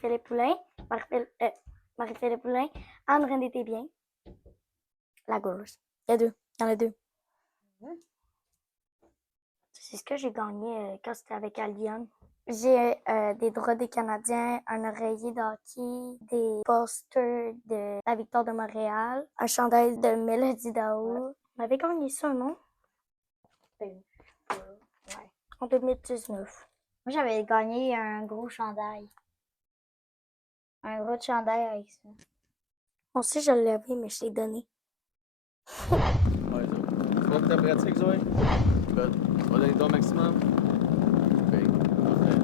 Marie-Philippe Poulain, Marie-Philippe Poulain, Anne-Renée Desbiens, la gauche. Il y a deux. Il y en a deux. C'est ce que j'ai gagné quand c'était avec Albion. J'ai des droits des Canadiens, un oreiller de hockey, des posters de la Victoire de Montréal, un chandail de Mélodie Daou. On avait gagné ça, non? Ouais. En 2019. Moi, j'avais gagné un gros chandail. Un gros chandail avec ça. Moi aussi, je l'avais, mais je l'ai donné. Ouais, tu vas ta pratique, Zoé? Tu vas donner ton maximum? Oui, parfait.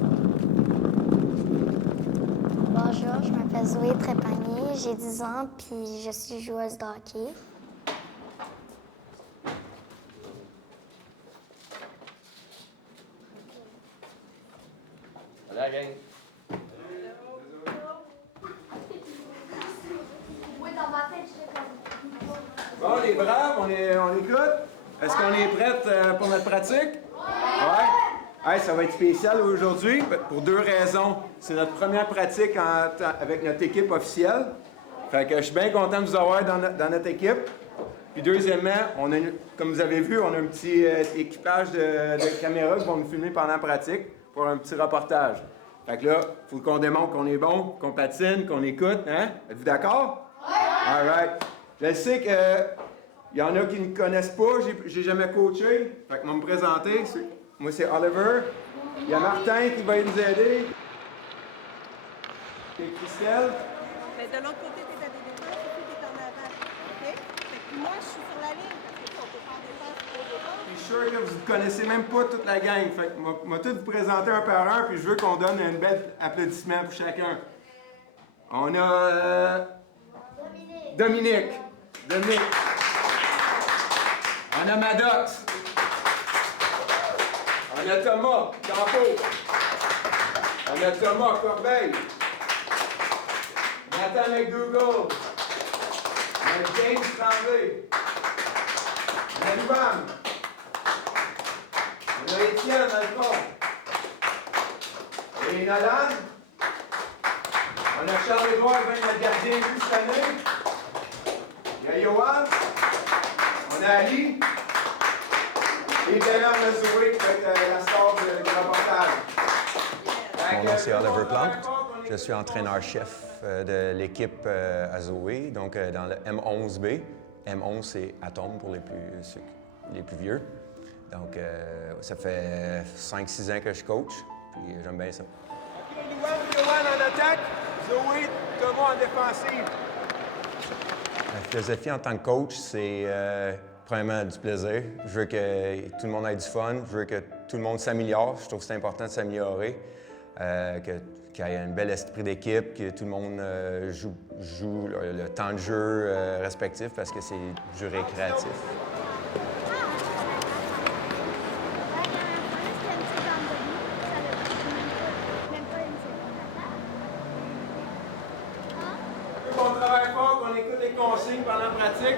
Bonjour, je m'appelle Zoé Trépanier, j'ai 10 ans, puis je suis joueuse de hockey. Allez, la gang. Bon, les braves, on écoute. Est-ce qu'on est prête pour notre pratique? Ouais. Hey, ça va être spécial aujourd'hui pour deux raisons. C'est notre première pratique avec notre équipe officielle. Fait que je suis bien content de vous avoir dans notre équipe. Puis deuxièmement, comme vous avez vu, on a un petit équipage de caméras qui vont nous filmer pendant la pratique pour un petit reportage. Fait que là, il faut qu'on démontre qu'on est bon, qu'on patine, qu'on écoute. Hein? Êtes-vous d'accord? Oui! All right. Je sais qu'il y en a qui ne me connaissent pas, j'ai jamais coaché. Fait que je vais me présenter. Moi, c'est Oliver. Il y a Martin qui va nous aider. Et Christelle. Mais de l'autre côté, tu es à des défenses et puis tu es en avant. OK? Fait que moi, je suis sur la ligne parce que on peut faire défense pour défense. Je suis sûr que vous ne connaissez même pas toute la gang. Fait que je vais tout vous présenter un par un, puis je veux qu'on donne un bel applaudissement pour chacun. On a Dominique. On a Maddox. On a Thomas Campo. On a Thomas Corbeil. Nathan McDougall. On a James Tremblay. On a Luan. On a Étienne dans le fond. Et Nolan. On a Charles-Édouard, notre gardien de but cette année. Il y a Johan. On a Ali. Et Bernard Mazoué qui va être la star du reportage. Mon nom, c'est Oliver Plante. Je suis entraîneur-chef de l'équipe à Zoé, donc dans le M11B. M11, c'est Atome pour les plus vieux. Donc, ça fait 5-6 ans que je coach, puis j'aime bien ça. OK, Johan en attaque. Zoé, Thomas en défensive. La philosophie en tant que coach, c'est premièrement du plaisir. Je veux que tout le monde ait du fun. Je veux que tout le monde s'améliore. Je trouve que c'est important de s'améliorer. Qu'il y ait un bel esprit d'équipe, que tout le monde joue le temps de jeu respectif parce que c'est du jeu récréatif. On travaille fort, qu'on écoute les consignes pendant la pratique.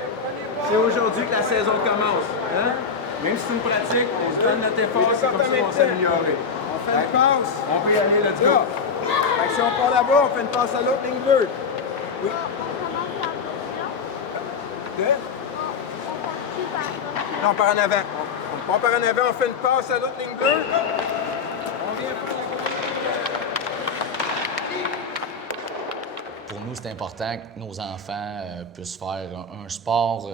C'est aujourd'hui que la saison commence. Hein? Même si c'est une pratique, on se donne notre effort, c'est comme ça qu'on va s'améliorer. On fait une passe. On peut y aller, let's go. Fait que si on part là-bas, on fait une passe à l'autre ligne bleue. Oui. Non, on part en avant. On part en avant, on fait une passe à l'autre ligne bleue. On vient faire Pour nous, c'est important que nos enfants puissent faire un sport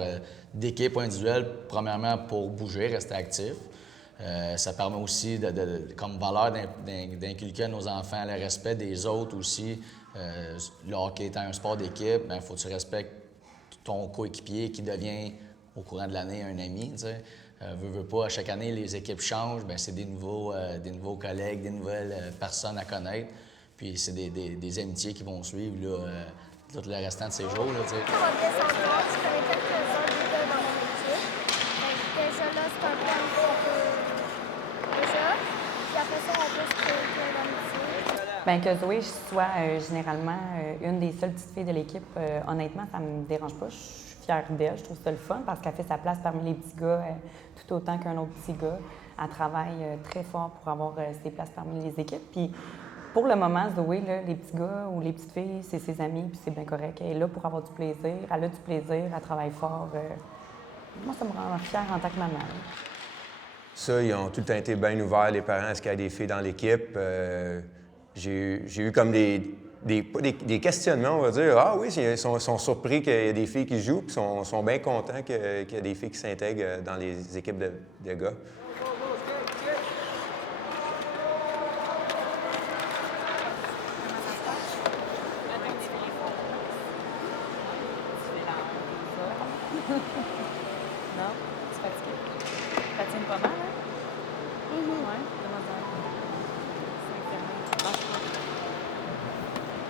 d'équipe ou individuel, premièrement pour bouger, rester actifs. Ça permet aussi, comme valeur, d'inculquer à nos enfants le respect des autres aussi. Le hockey étant un sport d'équipe, il faut que tu respectes ton coéquipier qui devient, au courant de l'année, un ami. Veux pas, à chaque année, les équipes changent, c'est des nouveaux collègues, des nouvelles personnes à connaître. Puis c'est des amitiés qui vont suivre là, tout le restant de ces jours. Là, Je connais quelques-uns dans mon équipe. Déjà là, c'est un peu déjà. Puis après ça, on peut se créer plein d'amitiés. Bien, que Zoé soit généralement une des seules petites filles de l'équipe, honnêtement, ça me dérange pas. Je suis fière d'elle. Je trouve ça le fun parce qu'elle fait sa place parmi les petits gars tout autant qu'un autre petit gars. Elle travaille très fort pour avoir ses places parmi les équipes. Puis Pour le moment, Zoé, là, les petits gars ou les petites filles, c'est ses amis, puis c'est bien correct. Elle est là pour avoir du plaisir, elle a du plaisir, elle travaille fort. Moi, ça me rend fière en tant que maman. Ça, ils ont tout le temps été bien ouverts, les parents, à ce qu'il y a des filles dans l'équipe. J'ai eu comme des questionnements, on va dire. Ah oui, ils sont surpris qu'il y ait des filles qui jouent, puis ils sont bien contents qu'il y ait des filles qui s'intègrent dans les équipes de gars. Non? Tu fatigues? Tu patines pas mal, hein? Ouais,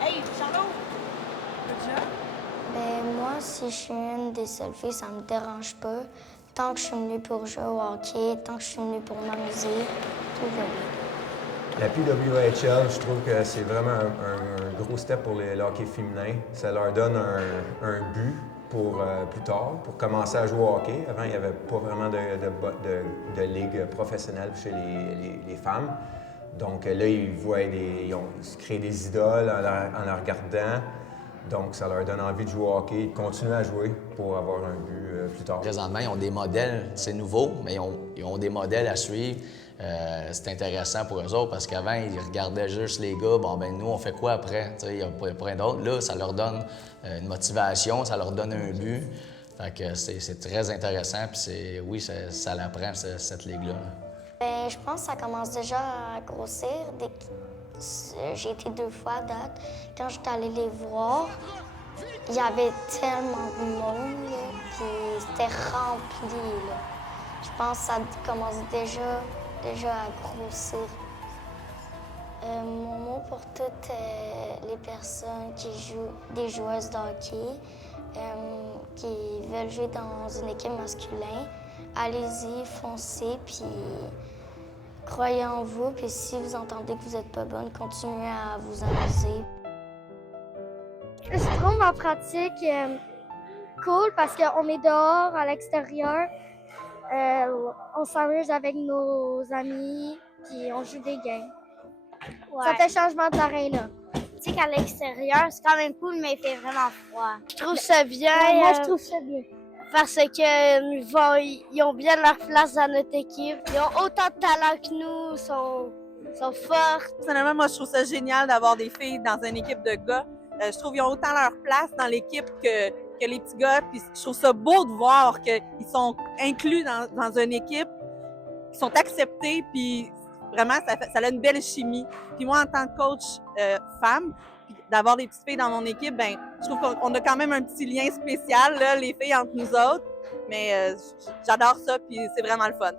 Hey, Charlot! Ben, moi, si je suis une des seules filles, ça me dérange pas. Tant que je suis venue pour jouer au hockey, tant que je suis venue pour m'amuser, tout va bien. La PWHL, je trouve que c'est vraiment un gros step pour le hockey féminin. Ça leur donne un but pour plus tard, pour commencer à jouer au hockey. Avant, il n'y avait pas vraiment de ligue professionnelle chez les femmes. Donc là, ils ont créé des idoles en la regardant. Donc, ça leur donne envie de jouer au hockey, de continuer à jouer pour avoir un but plus tard. Présentement, ils ont des modèles, c'est nouveau, mais ils ont des modèles à suivre. C'est intéressant pour eux autres parce qu'avant, ils regardaient juste les gars, bon, ben nous, on fait quoi après? Il y a plein d'autres. Là, ça leur donne une motivation, ça leur donne un but. Fait que c'est très intéressant, puis oui, ça l'apprend, cette ligue-là. Ben, je pense que ça commence déjà à grossir. J'ai été 2 fois à date. Quand j'étais allée les voir, il y avait tellement de monde, là, puis c'était rempli. Là. Je pense que ça commence déjà à grossir. Mon mot pour toutes les personnes qui jouent, des joueuses de hockey, qui veulent jouer dans une équipe masculine, allez-y, foncez, puis croyez en vous, puis si vous entendez que vous n'êtes pas bonne, continuez à vous amuser. Je trouve ma pratique cool parce qu'on est dehors, à l'extérieur. On s'amuse avec nos amis, puis on joue des games. Ouais. Ça fait changement de l'aréna. Tu sais qu'à l'extérieur, c'est quand même cool, mais il fait vraiment froid. Je trouve ça bien. moi, je trouve ça bien. Parce qu'ils ont bien leur place dans notre équipe. Ils ont autant de talent que nous, sont fortes. Personnellement, moi, je trouve ça génial d'avoir des filles dans une équipe de gars. Je trouve qu'ils ont autant leur place dans l'équipe que les petits gars. Puis je trouve ça beau de voir qu'ils sont inclus dans une équipe, qu'ils sont acceptés, puis vraiment, ça a une belle chimie. Puis moi, en tant que coach femme, d'avoir des petites filles dans mon équipe, ben, je trouve qu'on a quand même un petit lien spécial, là, les filles entre nous autres. Mais j'adore ça, puis c'est vraiment le fun.